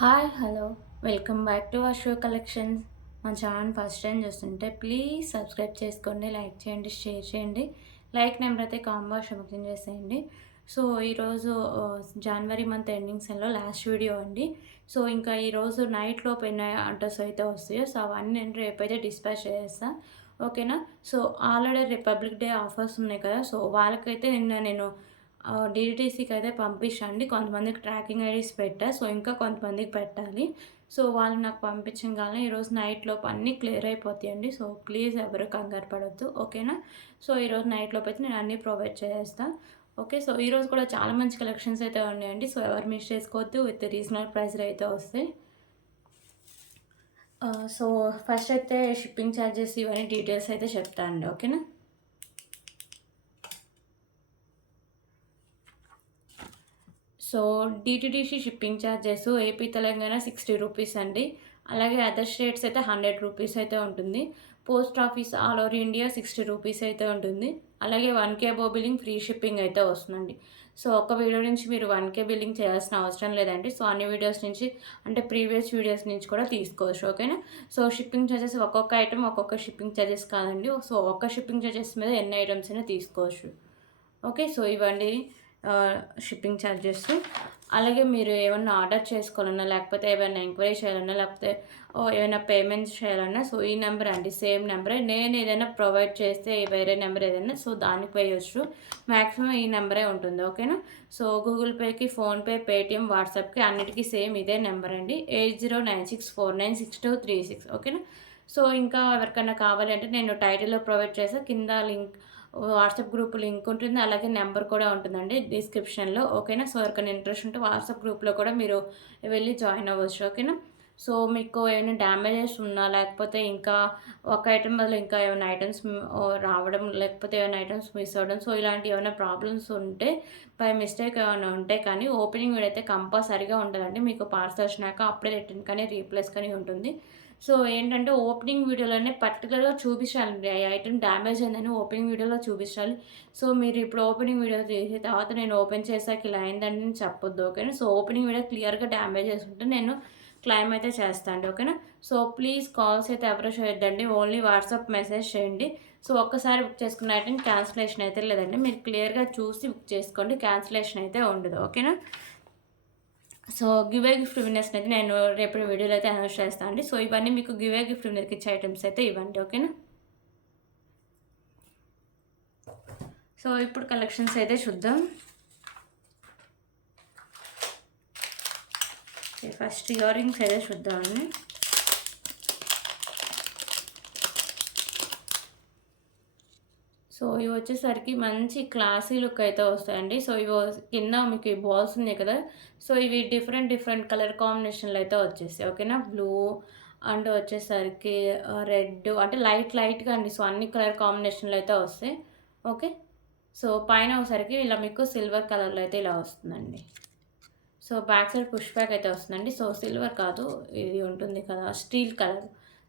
Hi hello welcome back to show collections. మా channel first time చూస్తుంటే please subscribe చేసుకోండి, like చేయండి, share చేయండి. లైక్ నెంబర్ అయితే కాంబో బుకింగ్ చేసేయండి. సో ఈరోజు జనవరి మంత్ ఎండింగ్స్లో లాస్ట్ వీడియో అండి. సో ఇంకా ఈరోజు నైట్ లోపు ఎన్ని ఆర్డర్స్ అయితే వస్తాయో సో అవన్నీ నేను రేపైతే డిస్పాచ్ చేస్తాను. ఓకేనా. So already republic day offers ఉన్నాయి కదా, సో వాళ్ళకైతే నేను డీటీసీకి అయితే పంపించండి. కొంతమందికి ట్రాకింగ్ ఐడీస్ పెట్టా, సో ఇంకా కొంతమందికి పెట్టాలి. సో వాళ్ళు నాకు పంపించగానే ఈరోజు నైట్ లోపు అన్నీ క్లియర్ అయిపోతాయండి. సో ప్లీజ్ ఎవరు కంగారు పడొద్దు, ఓకేనా. సో ఈరోజు నైట్ లోపు అయితే నేను అన్నీ ప్రొవైడ్ చేస్తాను. ఓకే. సో ఈరోజు కూడా చాలా మంచి కలెక్షన్స్ అయితే ఉన్నాయండి. సో ఎవరు మిస్ చేసుకోవద్దు, విత్ రీజనబుల్ ప్రైస్లో అయితే వస్తాయి. సో ఫస్ట్ అయితే షిప్పింగ్ ఛార్జెస్ ఇవన్నీ డీటెయిల్స్ అయితే చెప్తానండి, ఓకేనా. So DTDC shipping charges AP Telangana 60 rupees అండి. అలాగే అదర్ స్టేట్స్ అయితే 100 రూపీస్ అయితే ఉంటుంది. Post office all over India 60 rupees అయితే ఉంటుంది. అలాగే 1K above billing free shipping అయితే వస్తుందండి. సో ఒక వీడియో నుంచి మీరు 1K బిల్లింగ్ చేయాల్సిన అవసరం లేదండి. సో అన్ని వీడియోస్ నుంచి అంటే ప్రీవియస్ వీడియోస్ నుంచి కూడా తీసుకోవచ్చు, ఓకేనా. సో షిప్పింగ్ ఛార్జెస్ ఒక్కొక్క ఐటమ్ ఒక్కొక్క షిప్పింగ్ ఛార్జెస్ కాదండి. సో ఒక్క షిప్పింగ్ ఛార్జెస్ మీద ఎన్ని ఐటమ్స్ అయినా తీసుకోవచ్చు, ఓకే. సో ఇవ్వండి షిప్పింగ్ ఛార్జెస్. అలాగే మీరు ఏమన్నా ఆర్డర్ చేసుకోవాలన్నా, లేకపోతే ఏమైనా ఎంక్వైరీ చేయాలన్నా, లేకపోతే ఏమైనా పేమెంట్స్ చేయాలన్నా సో ఈ నెంబర్ అండి, సేమ్ నెంబరే. నేను ఏదైనా ప్రొవైడ్ చేస్తే వేరే నెంబర్ ఏదైనా సో దానికి వేయచ్చు. మ్యాక్సిమం ఈ నెంబరే ఉంటుంది, ఓకేనా. సో గూగుల్ పేకి, ఫోన్పే, పేటిఎం, వాట్సాప్కి అన్నిటికీ సేమ్ ఇదే నెంబర్ అండి, 8096496236, ఓకేనా. సో ఇంకా ఎవరికైనా కావాలి అంటే నేను టైటిల్లో ప్రొవైడ్ చేస్తే కింద లింక్ వాట్సాప్ గ్రూప్ లింక్ ఉంటుంది, అలాగే నెంబర్ కూడా ఉంటుందండి డిస్క్రిప్షన్లో, ఓకేనా. సో ఎవరికైనా ఇంట్రెస్ట్ ఉంటే వాట్సాప్ గ్రూప్లో కూడా మీరు వెళ్ళి జాయిన్ అవ్వచ్చు, ఓకేనా. సో మీకు ఏమైనా డ్యామేజెస్ ఉన్నా, లేకపోతే ఇంకా ఒక ఐటమ్ బదులు ఇంకా ఏమైనా ఐటమ్స్ రావడం, లేకపోతే ఏమైనా ఐటమ్స్ మిస్ అవ్వడం, సో ఇలాంటి ఏమైనా ప్రాబ్లమ్స్ ఉంటే బై మిస్టేక్ ఏమైనా ఉంటే కానీ ఓపెనింగ్ వీడియో అయితే కంపల్సరీగా ఉంటుందండి. మీకు పార్సల్ వచ్చినాక అప్పుడే రిటర్న్ కానీ రీప్లేస్ కానీ ఉంటుంది. సో ఏంటంటే ఓపెనింగ్ వీడియోలోనే పర్టికులర్గా చూపించాలండి, ఈ ఐటమ్ డ్యామేజ్ అయిందని ఓపెనింగ్ వీడియోలో చూపించాలి. సో మీరు ఇప్పుడు ఓపెనింగ్ వీడియో తీసిన తర్వాత నేను ఓపెన్ చేసాక ఇలా అయిందని చెప్పొద్దు, ఓకేనా. సో ఓపెనింగ్ వీడియో క్లియర్గా డ్యామేజెస్ ఉంటే నేను క్లైమ్ అయితే చేస్తాను, ఓకేనా. సో ప్లీజ్ కాల్స్ అయితే ఎవరు చేయొద్దండి, ఓన్లీ వాట్సాప్ మెసేజ్ చేయండి. సో ఒక్కసారి బుక్ చేసుకున్న ఐటమ్ క్యాన్సిలేషన్ అయితే లేదండి, మీరు క్లియర్గా చూసి బుక్ చేసుకోండి, క్యాన్సిలేషన్ అయితే ఉండదు, ఓకేనా. సో గివే గిఫ్ట్ విన్నర్స్ అయితే నేను రేపు వీడియోలో అయితే అనౌన్స్ చేస్తాను అండి. సో ఇవన్నీ మీకు గివే గిఫ్ట్ విన్నర్కి ఇచ్చే ఐటమ్స్ అయితే ఇవ్వండి, ఓకేనా. సో ఇప్పుడు కలెక్షన్స్ అయితే చూద్దాం. ఫస్ట్ ఇయర్ రింగ్స్ అయితే చూద్దామండి. సో ఇవి వచ్చేసరికి మంచి క్లాసీ లుక్ అయితే వస్తాయండి. సో ఇవి కింద మీకు ఈ బాల్స్ ఉన్నాయి కదా, సో ఇవి డిఫరెంట్ డిఫరెంట్ కలర్ కాంబినేషన్లో అయితే వచ్చేసాయి, ఓకేనా. బ్లూ అండ్ వచ్చేసరికి రెడ్ అంటే లైట్గా అండి. సో అన్ని కలర్ కాంబినేషన్లో అయితే వస్తాయి, ఓకే. సో పైన ఒకసారికి ఇలా మీకు సిల్వర్ కలర్లో అయితే ఇలా వస్తుందండి. So back side push back అయితే వస్తుందండి. సో సిల్వర్ కాదు, ఇది ఉంటుంది కదా స్టీల్ కలర్,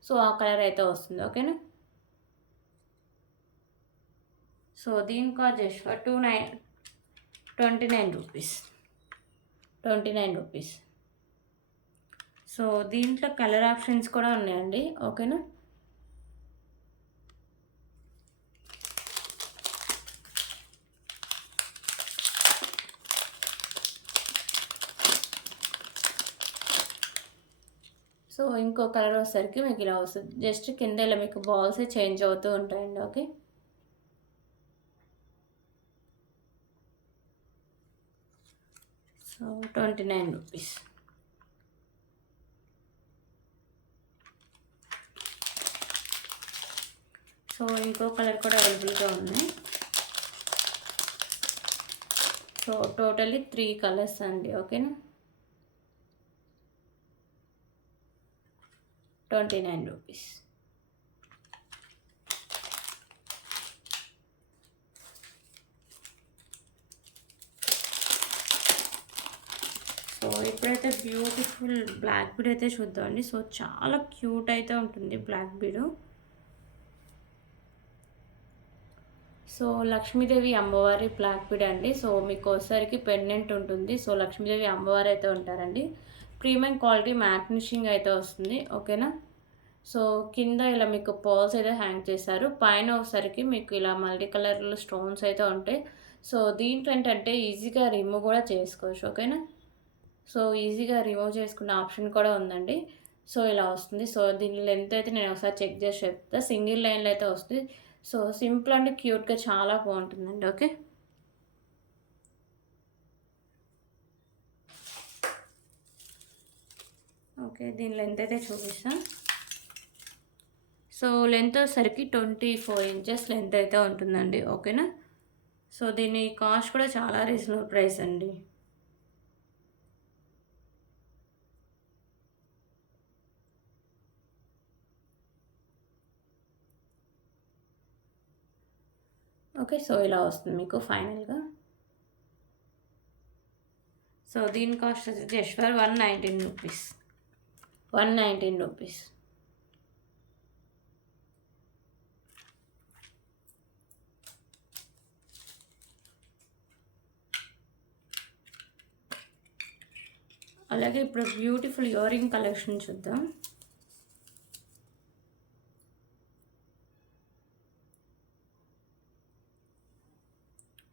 సో ఆ కలర్ అయితే వస్తుంది, ఓకేనా. సో దీని cost just for 29 rupees, 29 rupees. So దీంట్లో కలర్ ఆప్షన్స్ కూడా ఉన్నాయండి, ఓకేనా. సో ఇంకో కలర్ వచ్చేసరికి మీకు ఇలా వస్తుంది, జస్ట్ కింద ఇలా మీకు బాల్స్ చేంజ్ అవుతూ ఉంటాయండి, ఓకే. So 29 rupees. సో ఇంకో కలర్ కూడా అవైలబుల్గా ఉన్నాయి. సో టోటల్లీ 3 కలర్స్ అండి, ఓకేనా. 29 రూపీస్. సో ఇప్పుడైతే బ్యూటిఫుల్ బ్లాక్ బీడ్ అయితే చూద్దామండి. సో చాలా క్యూట్ అయితే ఉంటుంది బ్లాక్ బీడ్. సో లక్ష్మీదేవి అమ్మవారి బ్లాక్ బీడ్ అండి. సో మీకు వచ్చేసరికి పెండెంట్ ఉంటుంది. సో లక్ష్మీదేవి అమ్మవారు అయితే ఉంటారండి. ప్రీమియం క్వాలిటీ మ్యాట్ ఫినిషింగ్ అయితే వస్తుంది. ఓకేనా. సో కింద ఇలా మీకు పర్ల్స్ అయితే హ్యాంగ్ చేశారు. పైన ఒకసారికి మీకు ఇలా మల్టీ కలర్‌లో స్టోన్స్ అయితే ఉంటాయి. సో దీంట్లో ఏంటంటే ఈజీగా రిమూవ్ కూడా చేసుకోవచ్చు. ఓకేనా. సో ఈజీగా రిమూవ్ చేసుకునే ఆప్షన్ కూడా ఉందండి. సో ఇలా వస్తుంది. సో దీని లెంత్ అయితే నేను ఒకసారి చెక్ చేసి చెప్తా. సింగిల్ లైన్‌లో అయితే వస్తుంది. సో సింపుల్ అండ్ క్యూట్‌గా చాలా బాగుంటుందండి. ఓకే. ఓకే. దీని లెంత్ అయితే చూపిస్తా. సో లెంత్ వచ్చేసరికి 24 ఇంచెస్ లెంత్ అయితే ఉంటుందండి. ఓకేనా. సో దీని కాస్ట్ కూడా చాలా రీజనబుల్ ప్రైస్ అండి. ఓకే. సో ఇలా వస్తుంది మీకు ఫైనల్‌గా. సో దీని కాస్ట్ వచ్చి జస్ట్ ఫర్ 119 రూపీస్. 119 రూపీస్. అలాగే ఇప్పుడు బ్యూటిఫుల్ ఇయర్ రింగ్ కలెక్షన్ చూద్దాం.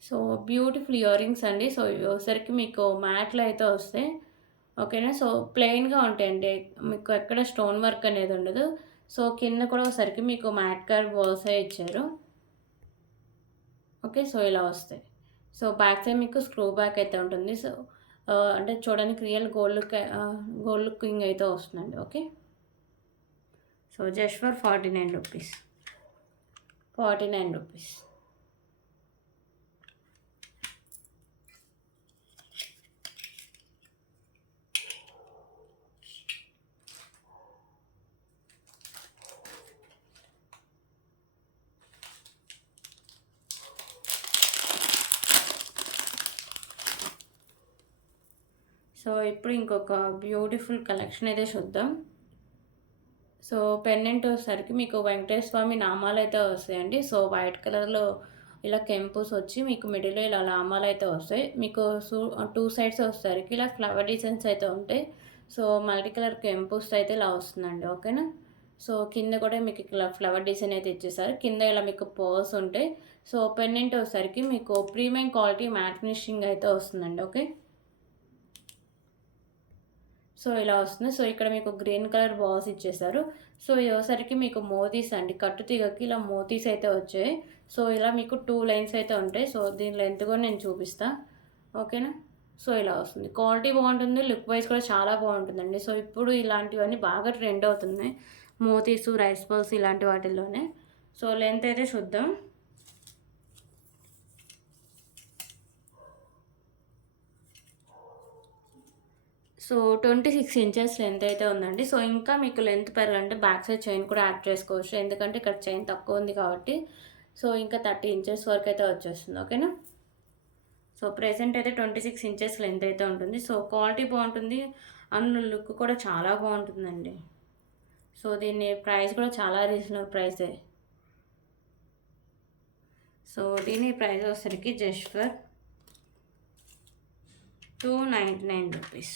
సో బ్యూటిఫుల్ ఇయర్ రింగ్స్ అండి. సో ఇవి వచ్చేసరికి మీకు మ్యాట్లో అయితే వస్తాయి. ఓకేనా. సో ప్లెయిన్‌గా ఉంటాయండి. మీకు ఎక్కడ స్టోన్ వర్క్ అనేది ఉండదు. సో కింద కూడా ఒకసారికి మీకు మ్యాట్ కార్డ్ బాల్సే ఇచ్చారు. ఓకే. సో ఇలా వస్తాయి. సో బ్యాక్ సైడ్ మీకు స్క్రూ బ్యాక్ అయితే ఉంటుంది. సో అంటే చూడడానికి రియల్ గోల్డ్ లుకింగ్ అయితే వస్తుందండి. Okay. So just for 49 rupees. 49 rupees. So ఇప్పుడు ఇంకొక బ్యూటిఫుల్ కలెక్షన్ అయితే చూద్దాం. సో పెండెంట్ వచ్చేసరికి మీకు వెంకటేశ్వర స్వామి నామాలు అయితే వస్తాయండి. సో వైట్ కలర్‌లో ఇలా కెంపుస్ వచ్చి మీకు మిడిల్‌లో ఇలా నామాలు అయితే వస్తాయి. మీకు 2 సైడ్స్ వచ్చేసరికి ఇలా ఫ్లవర్ డిజైన్స్ అయితే ఉంటాయి. సో మల్టీ కలర్ కెంపుస్ అయితే ఇలా వస్తుందండి. ఓకేనా. సో కింద కూడా మీకు ఇలా ఫ్లవర్ డిజైన్ అయితే ఇచ్చేసారు. కింద ఇలా మీకు పర్ల్స్ ఉంటాయి. సో పెండెంట్ వచ్చేసరికి మీకు ప్రీమియం క్వాలిటీ మ్యాట్ ఫినిషింగ్ అయితే వస్తుందండి. ఓకే. సో ఇలా వస్తుంది. సో ఇక్కడ మీకు గ్రీన్ కలర్ బాల్స్ ఇచ్చేసారు. సో ఇది వచ్చేసరికి మీకు మోతీస్ అండి. కట్టుతీగకి ఇలా మోతీస్ అయితే వచ్చాయి. సో ఇలా మీకు 2 లైన్స్ అయితే ఉంటాయి. సో దీని లెంత్ కూడా నేను చూపిస్తా. ఓకేనా. సో ఇలా వస్తుంది. క్వాలిటీ బాగుంటుంది. లుక్ వైజ్ కూడా చాలా బాగుంటుందండి. సో ఇప్పుడు ఇలాంటివన్నీ బాగా ట్రెండ్ అవుతున్నాయి. మోతీసు, రైస్ బాల్స్ ఇలాంటి వాటిల్లోనే. సో లెంత్ అయితే చూద్దాం. సో 26 ఇంచెస్ లెంత్ అయితే ఉందండి. సో ఇంకా మీకు లెంత్ పెరగాలంటే బ్యాక్ సైడ్ చైన్ కూడా యాడ్ చేసుకోవచ్చు. ఎందుకంటే ఇక్కడ చైన్ తక్కువ ఉంది కాబట్టి. సో ఇంకా 30 ఇంచెస్ వరకు అయితే వచ్చేస్తుంది. ఓకేనా. సో ప్రెజెంట్ అయితే 26 ఇంచెస్ లెంత్ అయితే ఉంటుంది. సో క్వాలిటీ బాగుంటుంది. అండ్ లుక్ కూడా చాలా బాగుంటుందండి. సో దీని ప్రైస్ కూడా చాలా రీజనబుల్ ప్రైసే. సో దీని ప్రైస్ వచ్చేసరికి just for 299 rupees.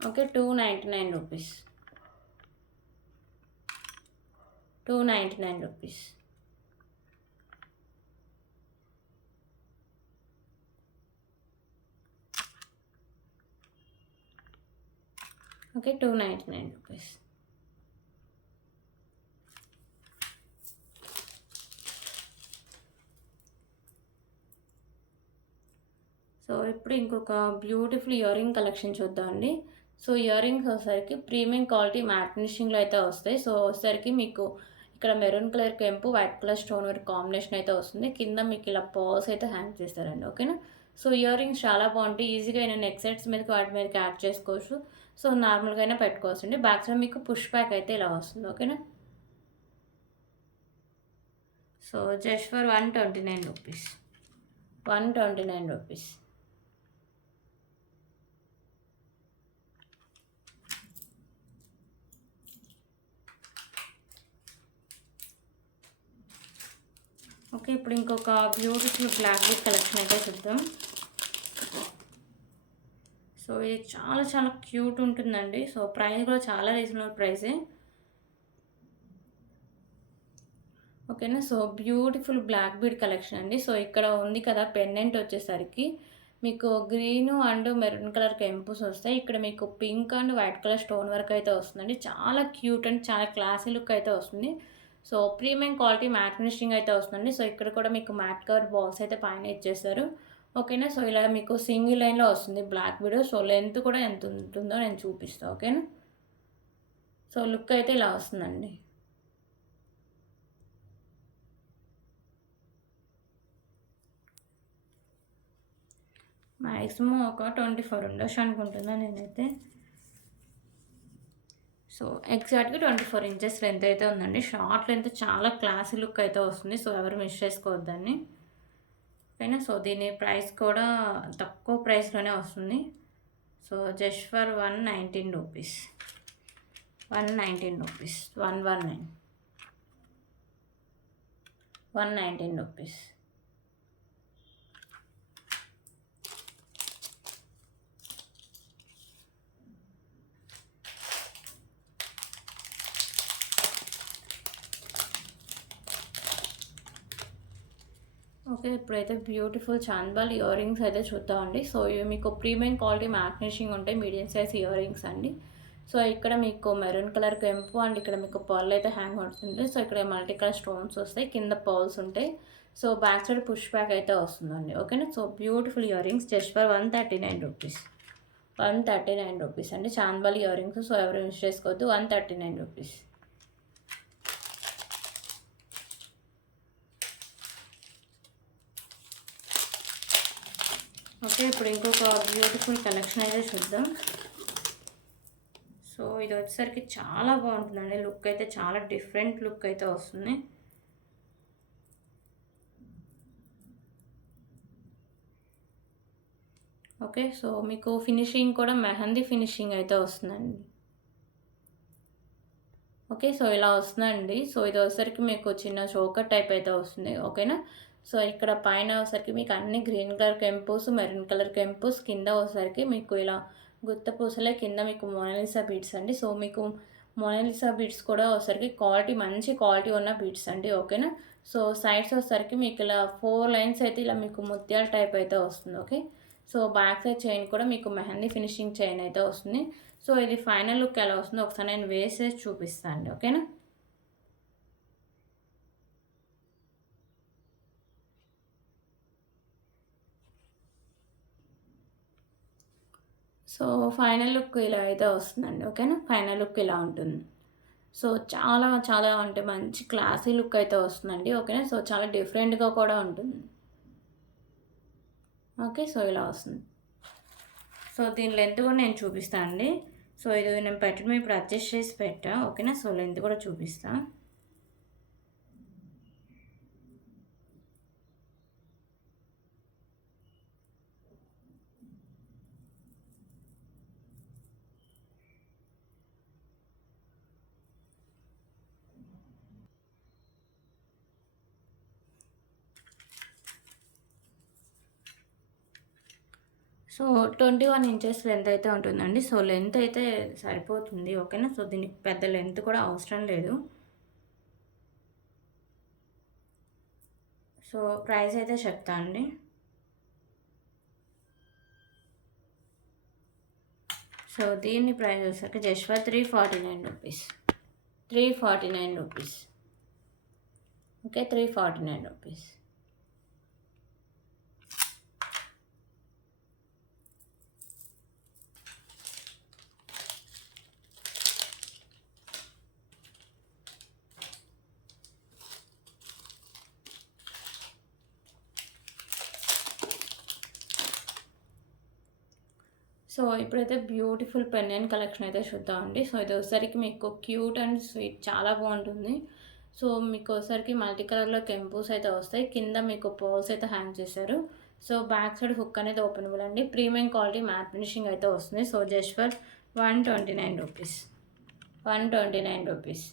Okay. 299 rupees. 299 rupees. Okay. 299 rupees. So ఇప్పుడు ఇంకొక బ్యూటిఫుల్ ఇయర్ రింగ్ కలెక్షన్ చూద్దామండి. సో ఇయర్ రింగ్స్ వచ్చేసరికి ప్రీమియం క్వాలిటీ మ్యాట్ ఫినిషింగ్లో అయితే వస్తాయి. సో వచ్చేసరికి మీకు ఇక్కడ మెరూన్ కలర్ కెంపు, white colour stone work combination అయితే వస్తుంది. కింద మీకు ఇలా పర్ల్స్ అయితే హ్యాంగ్ చేస్తారండి. ఓకేనా. సో ఇయర్ రింగ్స్ చాలా బాగుంటాయి. ఈజీగా అయినా నెక్ సెట్స్ మీదకి వాటి మీదకి యాడ్ చేసుకోవచ్చు. సో నార్మల్గా అయినా పెట్టుకోవచ్చు అండి. బ్యాక్ సైడ్ మీకు పుష్ బ్యాక్ అయితే ఇలా వస్తుంది. ఓకేనా. So just for 129 rupees. 129 rupees. Okay. ఇప్పుడు ఇంకొక బ్యూటిఫుల్ బ్లాక్ బీడ్ కలెక్షన్ అయితే చూద్దాం. సో ఇది చాలా చాలా క్యూట్ ఉంటుందండి. సో ప్రైస్ కూడా చాలా రీజనబుల్ ప్రైసే. ఓకేనా. So beautiful black bead collection అండి. సో ఇక్కడ ఉంది కదా పెండెంట్ వచ్చేసరికి మీకు గ్రీను అండ్ మెరూన్ కలర్ కెంపుస్ వస్తాయి. ఇక్కడ మీకు pink and white colour stone work అయితే వస్తుందండి. చాలా క్యూట్ అండ్ చాలా క్లాసీ లుక్ అయితే వస్తుంది. So premium quality matte finishing అయితే వస్తుందండి. సో ఇక్కడ కూడా మీకు మ్యాట్ కవర్ బాల్స్ అయితే పైన ఇచ్చేస్తారు. ఓకేనా. సో ఇలా మీకు సింగిల్ లైన్లో వస్తుంది బ్లాక్ బీడ్. సో లెంత్ కూడా ఎంత ఉంటుందో నేను చూపిస్తాను. ఓకేనా. సో లుక్ అయితే ఇలా వస్తుందండి. మ్యాక్సిమం ఒక 24 ఉండొచ్చు అనుకుంటున్నాను నేనైతే. సో ఎగ్జాక్ట్గా 24 ఇంచెస్ లెంత్ అయితే ఉందండి. షార్ట్ లెంత్ చాలా క్లాసీ లుక్ అయితే వస్తుంది. సో ఎవరు మిస్ చేసుకోవద్దని. ఓకేనా. సో దీని ప్రైస్ కూడా తక్కువ ప్రైస్లోనే వస్తుంది. So just for 119 rupees, 119 rupees, 119, 119 rupees. Okay. ఇప్పుడైతే బ్యూటిఫుల్ చాంద్బాల్ ఇయర్ రింగ్స్ అయితే చూద్దామండి. సో ఇవి మీకు ప్రీమియం క్వాలిటీ మ్యాట్ ఫినిషింగ్ ఉంటాయి. మీడియం సైజ్ ఇయర్ రింగ్స్ అండి. సో ఇక్కడ మీకు మెరూన్ కలర్ కెంపు అండ్ ఇక్కడ మీకు పర్ల్ అయితే హ్యాంగ్ అవుతుంది. సో ఇక్కడ మల్టీ కలర్ స్టోన్స్ వస్తాయి, కింద పర్ల్స్ ఉంటాయి. So back side push back అయితే వస్తుందండి. ఓకేనా. So beautiful ear rings just for 139 rupees, 139 rupees అండి చాంద్బాల్ ఇయర్ రింగ్స్. సో ఎవరు యూస్ చేసుకోవద్దు. 139 రూపీస్. ఓకే. ఇప్పుడు ఇంకొక బ్యూటిఫుల్ కలెక్షన్ అయితే చూద్దాం. సో ఇది వచ్చేసరికి చాలా బాగుంటుందండి. లుక్ అయితే చాలా డిఫరెంట్ లుక్ అయితే వస్తుంది. ఓకే. సో మీకు ఫినిషింగ్ కూడా మెహందీ ఫినిషింగ్ అయితే వస్తుందండి. ఓకే. సో ఇలా వస్తుందండి. సో ఇది వచ్చేసరికి మీకు చిన్న చోకర్ టైప్ అయితే వస్తుంది. ఓకేనా. సో ఇక్కడ పైన వచ్చేసరికి మీకు అన్ని గ్రీన్ కలర్ కెంపుస్, మెరూన్ కలర్ కెంపుస్, కింద వచ్చేసరికి మీకు ఇలా గుత్త పూసలే, కింద మీకు మోనాలిసా బీడ్స్ అండి. సో మీకు మోనాలిసా బీడ్స్ కూడా వచ్చేసరికి క్వాలిటీ మంచి క్వాలిటీ ఉన్న బీడ్స్ అండి. ఓకేనా. సో సైడ్స్ వచ్చేసరికి మీకు ఇలా 4 లైన్స్ అయితే ఇలా మీకు ముత్యాల టైప్ అయితే వస్తుంది. Okay. So back side chain కూడా మీకు మెహందీ ఫినిషింగ్ చైన్ అయితే వస్తుంది. సో ఇది ఫైనల్ లుక్ ఎలా వస్తుందో ఒకసారి నేను వేసేసి చూపిస్తాను అండి. ఓకేనా. సో ఫైనల్ లుక్ ఇలా అయితే వస్తుందండి. ఓకేనా. ఫైనల్ లుక్ ఇలా ఉంటుంది. సో చాలా చాలా అంటే మంచి క్లాసీ లుక్ అయితే వస్తుందండి. ఓకేనా. సో చాలా డిఫరెంట్గా కూడా ఉంటుంది. ఓకే. సో ఇలా వస్తుంది. సో దీని లెంత్ కూడా నేను చూపిస్తాను అండి. సో ఇది నేను పెట్టడం ఇప్పుడు అడ్జస్ట్ చేసి పెట్టా. ఓకేనా. సో లెంత్ కూడా చూపిస్తాను. సో 21 ఇంచెస్ లెంత్ అయితే ఉంటుందండి. సో లెంత్ అయితే సరిపోతుంది. ఓకేనా. సో దీనికి పెద్ద లెంత్ కూడా అవసరం లేదు. సో ప్రైస్ అయితే చెప్తా అండి. సో దీని ప్రైస్ వచ్చేసరికి just for 349 rupees, 349 rupees. Okay. 349 rupees. So ఇప్పుడైతే బ్యూటిఫుల్ పెండెంట్ కలెక్షన్ అయితే చూద్దామండి. సో ఇది వచ్చేసరికి మీకు క్యూట్ అండ్ స్వీట్ చాలా బాగుంటుంది. సో మీకు వచ్చేసరికి మల్టీ కలర్లో కెంపూస్ అయితే వస్తాయి. కింద మీకు పర్ల్స్ అయితే హ్యాంగ్ చేశారు. సో బ్యాక్ సైడ్ హుక్ అనేది ఓపెనబుల్ అండి. ప్రీమియం క్వాలిటీ మ్యాట్ ఫినిషింగ్ అయితే వస్తుంది. So just for 129 rupees, 129 rupees.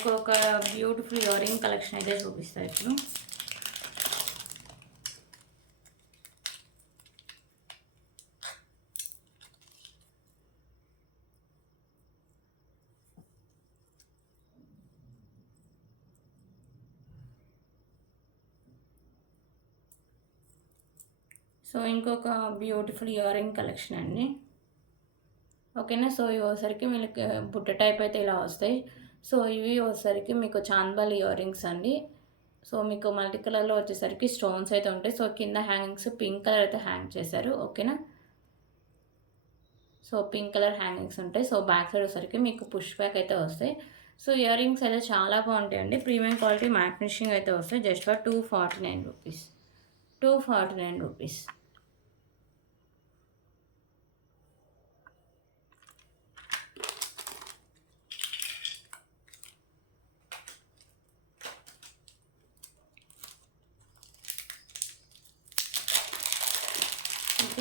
ఇంకొక బ్యూటిఫుల్ ఇయర్ రింగ్ కలెక్షన్ అయితే చూపిస్తాను ఇప్పుడు. సో ఇంకొక బ్యూటిఫుల్ ఇయర్ రింగ్ కలెక్షన్ అండి. ఓకేనా. సో ఇవి వచ్చేసరికి మీకు బుట్ట టైప్ అయితే ఇలా వస్తాయి. సో ఇవి వచ్చేసరికి మీకు చాంద్బాల్ ఇయర్ రింగ్స్ అండి. సో మీకు మల్టీ కలర్లో వచ్చేసరికి స్టోన్స్ అయితే ఉంటాయి. సో కింద హ్యాంగింగ్స్ పింక్ కలర్ అయితే హ్యాంగ్ చేశారు. ఓకేనా. సో పింక్ కలర్ హ్యాంగింగ్స్ ఉంటాయి. సో బ్యాక్ సైడ్ వచ్చేసరికి మీకు పుష్ బ్యాక్ అయితే వస్తాయి. సో ఇయర్ రింగ్స్ అయితే చాలా బాగుంటాయండి. ప్రీమియం క్వాలిటీ మ్యాట్ ఫినిషింగ్ అయితే వస్తాయి. Just for 249 rupees. 249 రూపీస్.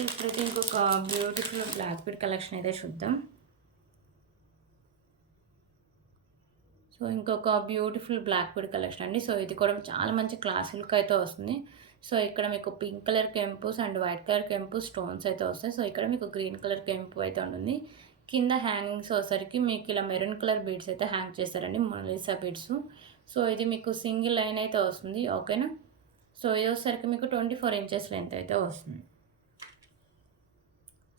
ఇప్పుడైతే ఇంకొక బ్యూటిఫుల్ బ్లాక్ బీడ్ కలెక్షన్ అయితే చూద్దాం. సో ఇంకొక బ్యూటిఫుల్ బ్లాక్ బీడ్ కలెక్షన్ అండి. సో ఇది కూడా చాలా మంచి క్లాస్ లుక్ అయితే వస్తుంది. సో ఇక్కడ మీకు పింక్ కలర్ కెంపుస్ అండ్ వైట్ కలర్ కెంపు స్టోన్స్ అయితే వస్తాయి. సో ఇక్కడ మీకు గ్రీన్ కలర్ కెంపు అయితే ఉంటుంది. కింద హ్యాంగింగ్స్ వచ్చేసరికి మీకు ఇలా మెరూన్ కలర్ బీడ్స్ అయితే హ్యాంగ్ చేస్తారండి, మొనాలిసా బీడ్స్. సో ఇది మీకు సింగిల్ లైన్ అయితే వస్తుంది. ఓకేనా. సో ఇది వచ్చేసరికి మీకు 24 ఇంచెస్ లెంత్ అయితే వస్తుంది.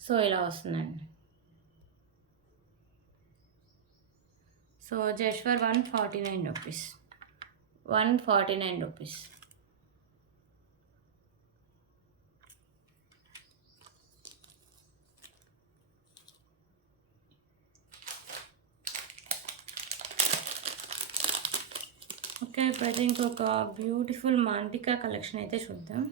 సో ఇలా వస్తుందండి. So just for 149 rupees. 149 rupees. Okay. ఇప్పుడైతే ఇంకొక బ్యూటిఫుల్ మాంటికా కలెక్షన్ అయితే చూద్దాం.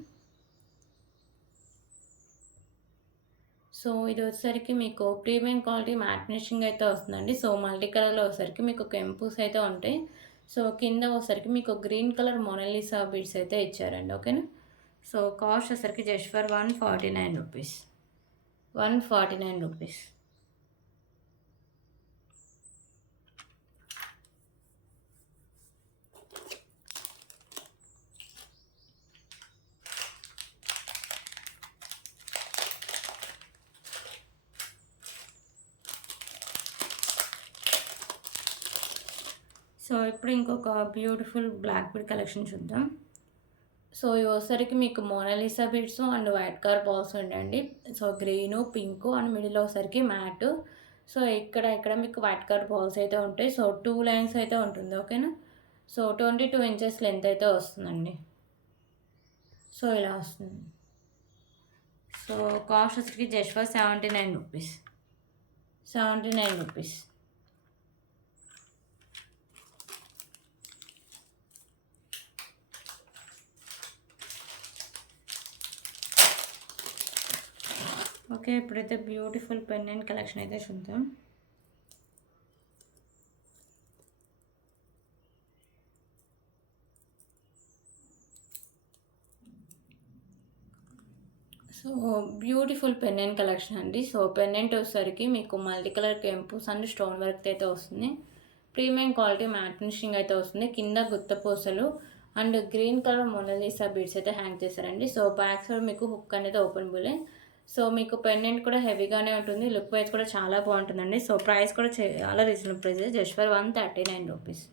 సో ఇది వచ్చేసరికి మీకు ప్రీమియం క్వాలిటీ మ్యాట్ ఫినిషింగ్ అయితే వస్తుందండి. సో మల్టీ కలర్లో వచ్చేసరికి మీకు కెంపుస్ అయితే ఉంటాయి. సో కింద వచ్చేసరికి మీకు గ్రీన్ కలర్ మొనాలిసా బీడ్స్ అయితే ఇచ్చారండి. ఓకేనా. సో కాస్ట్ వచ్చేసరికి just for 149 rupees. 149 rupees. So ఇప్పుడు ఇంకొక బ్యూటిఫుల్ బ్లాక్ బీడ్ కలెక్షన్ చూద్దాం. సో ఇవి వచ్చేసరికి మీకు Mona Lisa beads and white colour balls ఉండండి. So green pink and middle వచ్చేసరికి మ్యాట్. సో ఇక్కడ మీకు వైట్ కలర్ బాల్స్ అయితే ఉంటాయి. సో 2 లైన్స్ అయితే ఉంటుంది. ఓకేనా. సో 22 ఇంచెస్ లెంత్ అయితే వస్తుందండి. సో ఇలా వస్తుంది. సో కాస్ట్ వచ్చేసరికి just for 79 rupees. 79 rupees. Okay. ఇప్పుడైతే బ్యూటిఫుల్ పెండెంట్ కలెక్షన్ అయితే చూద్దాం. సో బ్యూటిఫుల్ పెండెంట్ కలెక్షన్ అండి. సో పెండెంట్ వచ్చేసరికి మీకు మల్టీ కలర్ కెంపుస్ అండ్ స్టోన్ వర్క్ అయితే వస్తుంది. ప్రీమియం క్వాలిటీ మ్యాట్ ఫినిషింగ్ అయితే వస్తుంది. కింద గుత్తపూసలు and green colour Mona Lisa beads అయితే హ్యాంగ్ చేశారండి. సో బ్యాక్ సైడ్ మీకు హుక్ అనేది ఓపెన్ బులే. సో మీకు పెండెంట్ కూడా హెవీగానే ఉంటుంది. లుక్ వైజ్ కూడా చాలా బాగుంటుందండి. సో ప్రైస్ కూడా చాలా reasonable price. Just for 139 rupees.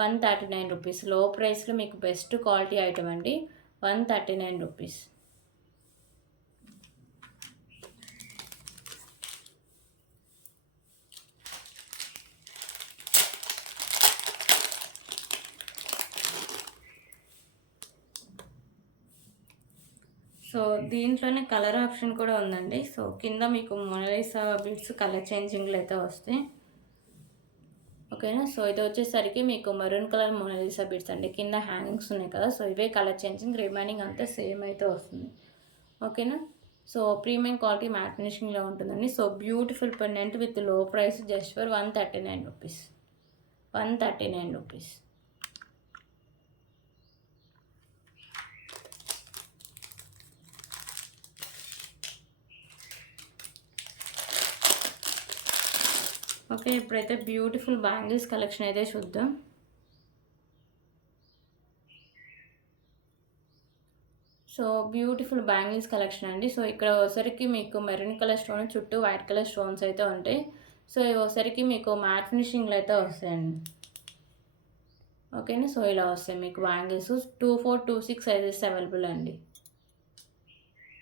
139 rupees. లో ప్రైస్లో మీకు బెస్ట్ క్వాలిటీ ఐటమ్ అండి. 139 రూపీస్. సో దీంట్లోనే కలర్ ఆప్షన్ కూడా ఉందండి. సో కింద మీకు మొనాలిసా బీడ్స్ కలర్ చేంజింగ్లు అయితే వస్తాయి. ఓకేనా. సో ఇది వచ్చేసరికి మీకు మెరూన్ కలర్ మొనాలిసా బీడ్స్ అండి. కింద హ్యాంగింగ్స్ ఉన్నాయి కదా. సో ఇవే కలర్ చేంజింగ్, రిమైనింగ్ అంతా సేమ్ అయితే వస్తుంది. ఓకేనా. సో ప్రీమియం క్వాలిటీ మ్యాట్ ఫినిషింగ్లో ఉంటుందండి. సో బ్యూటిఫుల్ పెండెంట్ విత్ లో price just for 139 rupees. 139 rupees. Okay. ఇప్పుడైతే బ్యూటిఫుల్ బ్యాంగిల్స్ కలెక్షన్ అయితే చూద్దాం. సో బ్యూటిఫుల్ బ్యాంగిల్స్ కలెక్షన్ అండి. సో ఇక్కడ ఒకసారికి మీకు మెరూన్ కలర్ స్టోన్ చుట్టూ వైట్ కలర్ స్టోన్స్ అయితే ఉంటాయి. సో ఇవి ఒకసారికి మీకు మ్యాట్ ఫినిషింగ్లో అయితే వస్తాయండి. ఓకేనా. సో ఇలా వస్తాయి మీకు బ్యాంగిల్స్ 24, 26 సైజెస్ అవైలబుల్ అండి.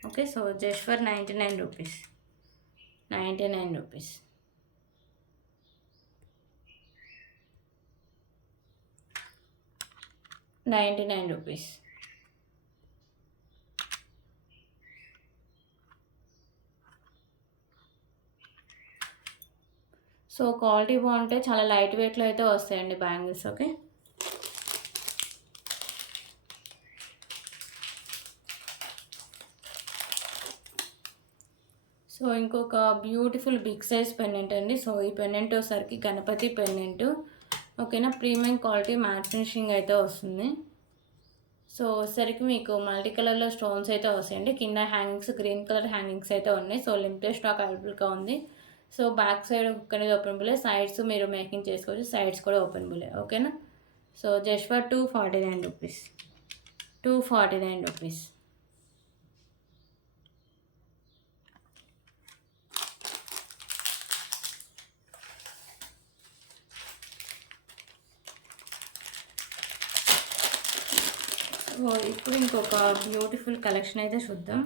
Okay. So just for 99 rupees. 99 rupees. 99 rupees. So quality బాగుంటే చాలా లైట్ వెయిట్లో అయితే వస్తాయండి బ్యాంగిల్స్. ఓకే. సో ఇంకొక బ్యూటిఫుల్ బిగ్ సైజ్ పెండెంట్ అండి. సో ఈ పెండెంట్ వచ్చేసరికి గణపతి పెండెంట్. ఓకేనా. ప్రీమియం క్వాలిటీ మ్యాట్ ఫినిషింగ్ అయితే వస్తుంది. సో వచ్చేసరికి మీకు మల్టీ కలర్లో స్టోన్స్ అయితే వస్తాయండి. కింద హ్యాంగింగ్స్ గ్రీన్ కలర్ హ్యాంగింగ్స్ అయితే ఉన్నాయి. సో లిమిటెడ్ స్టాక్ అవైలబుల్గా ఉంది. సో బ్యాక్ సైడ్ హుక్ అనేది ఓపెనబులే, సైడ్స్ మీరు మేకింగ్ చేసుకోవచ్చు, సైడ్స్ కూడా ఓపెనబులే. ఓకేనా. So just for 249 rupees. 249 rupees. So ఇప్పుడు ఇంకొక బ్యూటిఫుల్ కలెక్షన్ అయితే చూద్దాం.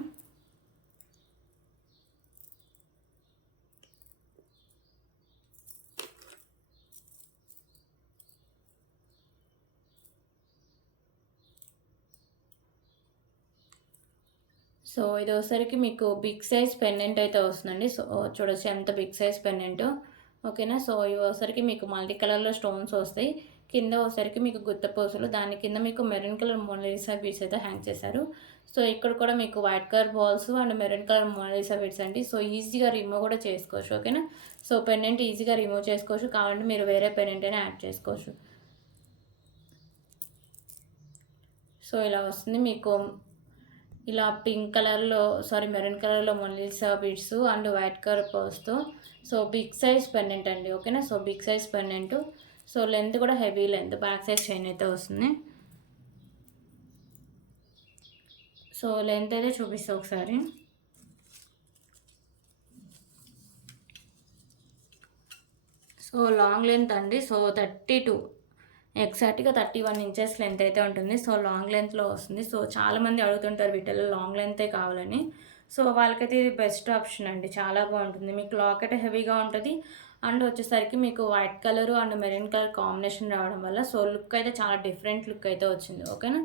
సో ఇది వచ్చేసరికి మీకు బిగ్ సైజ్ పెండెంట్ అయితే వస్తుందండి. సో చూడొచ్చు ఎంత బిగ్ సైజ్ పెండెంట్. ఓకేనా. సో ఇవి వచ్చేసరికి మీకు మల్టీ కలర్లో స్టోన్స్ వస్తాయి. కింద వచ్చేసరికి మీకు గుత్త పూసలు, దాని కింద మీకు మెరూన్ కలర్ మోనాలిసా బీడ్స్ అయితే హ్యాంగ్ చేశారు. సో ఇక్కడ కూడా మీకు white colour balls and maroon colour Mona Lisa beads అండి. సో ఈజీగా రిమూవ్ కూడా చేసుకోవచ్చు. ఓకేనా. సో పెండెంట్ ఈజీగా రిమూవ్ చేసుకోవచ్చు, కావాలంటే మీరు వేరే పెండెంట్ అయినా యాడ్ చేసుకోవచ్చు. సో ఇలా వస్తుంది మీకు. ఇలా పింక్ కలర్లో మెరూన్ కలర్లో Mona Lisa beads and white colour పర్స్తో. సో బిగ్ సైజ్ పెండెంట్ అండి. ఓకేనా. So big size pendant. So length కూడా heavy length, back side chain అయితే వస్తుంది. సో లెంత్ అయితే చూపిస్తా ఒకసారి. సో లాంగ్ లెంత్ అండి. సో 32, ఎగ్జాక్ట్గా 31 ఇంచెస్ లెంత్ అయితే ఉంటుంది. సో లాంగ్ లెంత్లో వస్తుంది. సో చాలామంది అడుగుతుంటారు వీటిల్లో లాంగ్ లెంతే కావాలని. సో వాళ్ళకైతే ఇది బెస్ట్ ఆప్షన్ అండి. చాలా బాగుంటుంది. మీకు లాకెట్ హెవీగా ఉంటుంది అండ్ వచ్చేసరికి మీకు white colour and maroon colour combination రావడం వల్ల సో లుక్ అయితే చాలా డిఫరెంట్ లుక్ అయితే వచ్చింది. ఓకేనా.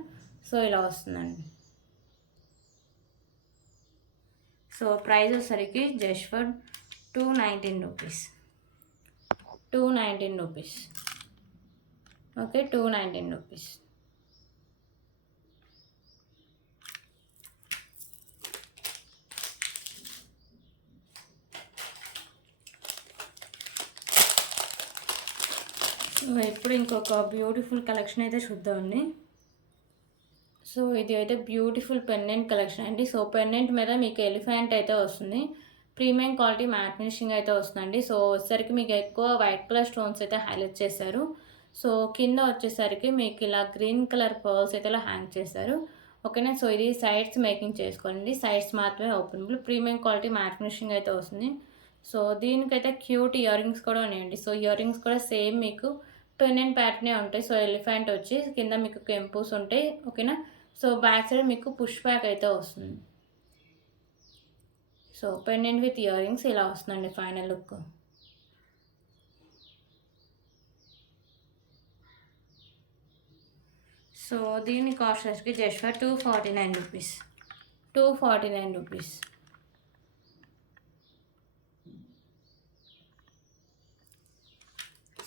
సో ఇలా వస్తుందండి. సో ప్రైస్ వచ్చేసరికి just for 219 rupees. 219 rupees. Okay. 219 rupees. So ఇప్పుడు ఇంకొక బ్యూటిఫుల్ కలెక్షన్ అయితే చూద్దామండి. సో ఇది అయితే బ్యూటిఫుల్ పెండెంట్ కలెక్షన్ అండి. సో పెండెంట్ మీద మీకు ఎలిఫెంట్ అయితే వస్తుంది. ప్రీమియం క్వాలిటీ మ్యాట్ ఫినిషింగ్ అయితే వస్తుందండి. సో వచ్చేసరికి మీకు ఎక్కువ వైట్ కలర్ స్టోన్స్ అయితే హైలైట్ చేశారు. సో కింద వచ్చేసరికి మీకు ఇలా గ్రీన్ కలర్ పర్ల్స్ అయితే ఇలా హ్యాంగ్ చేశారు. ఓకేనా. సో ఇది సైడ్స్ మేకింగ్ చేసుకోండి, సైడ్స్ మాత్రమే openable. Premium quality matte finishing అయితే వస్తుంది. సో దీనికైతే క్యూట్ ఇయర్ రింగ్స్ కూడా ఉన్నాయండి. సో ఇయర్ రింగ్స్ కూడా సేమ్ మీకు పెండెంట్ ప్యాటర్నే ఉంటాయి. సో ఎలిఫెంట్ వచ్చి కింద మీకు కెంపుస్ ఉంటాయి. ఓకేనా. సో బ్యాక్ సైడ్ మీకు పుష్ బ్యాక్ అయితే వస్తుంది. So pendant with ear rings ఇలా వస్తుందండి ఫైనల్ లుక్. సో దీని కాస్ట్ వచ్చి just for 249 rupees. 249 rupees.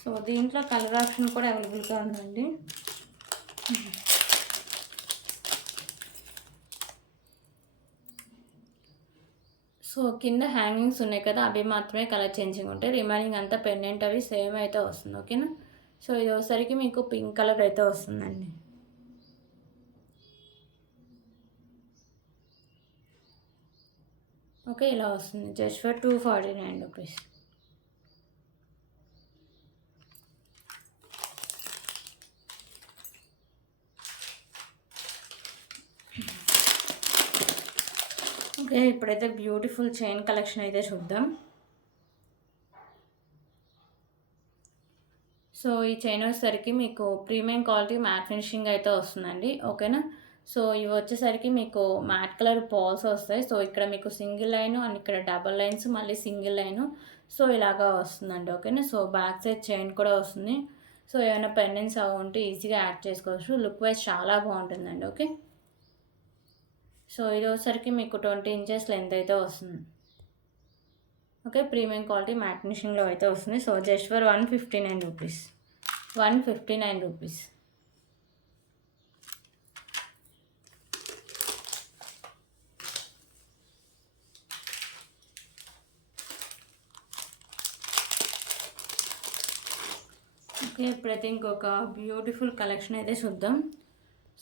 So దీంట్లో కలర్ ఆప్షన్ కూడా అవైలబుల్గా ఉందండి. సో కింద హ్యాంగింగ్స్ ఉన్నాయి కదా, అవి మాత్రమే కలర్ చేంజింగ్ ఉంటాయి. రిమైనింగ్ అంతా పెండెంట్ అవి సేమ్ అయితే వస్తుంది. ఓకేనా. సో ఇది ఒకసారికి మీకు పింక్ కలర్ అయితే వస్తుందండి. ఓకే. ఇలా వస్తుంది జస్ట్ ఫర్ 249 రూపీస్. ఓకే, ఇప్పుడైతే బ్యూటిఫుల్ చైన్ కలెక్షన్ అయితే చూద్దాం. సో ఈ చైన్ వచ్చేసరికి మీకు ప్రీమియం క్వాలిటీ మ్యాట్ ఫినిషింగ్ అయితే వస్తుందండి. ఓకేనా. సో ఇవి వచ్చేసరికి మీకు మ్యాట్ కలర్ పాల్స్ వస్తాయి. సో ఇక్కడ మీకు సింగిల్ లైన్ అండ్ ఇక్కడ డబల్ లైన్స్ మళ్ళీ సింగిల్ లైన్, సో ఇలాగా వస్తుందండి. ఓకేనా. సో బ్యాక్ సైడ్ చైన్ కూడా వస్తుంది. సో ఏమైనా పెండెంట్స్ అవి ఉంటే ఈజీగా యాడ్ చేసుకోవచ్చు. లుక్ వైజ్ చాలా బాగుంటుందండి. ఓకే. సో ఇది వచ్చేసరికి మీకు 20 ఇంచెస్ లెంత్ అయితే వస్తుంది. ఓకే, ప్రీమియం క్వాలిటీ మ్యాట్ ఫినిషింగ్లో అయితే వస్తుంది. So just for 159 rupees. 159 rupees. Okay, ఇప్పుడైతే ఇంకొక బ్యూటిఫుల్ కలెక్షన్ అయితే చూద్దాం.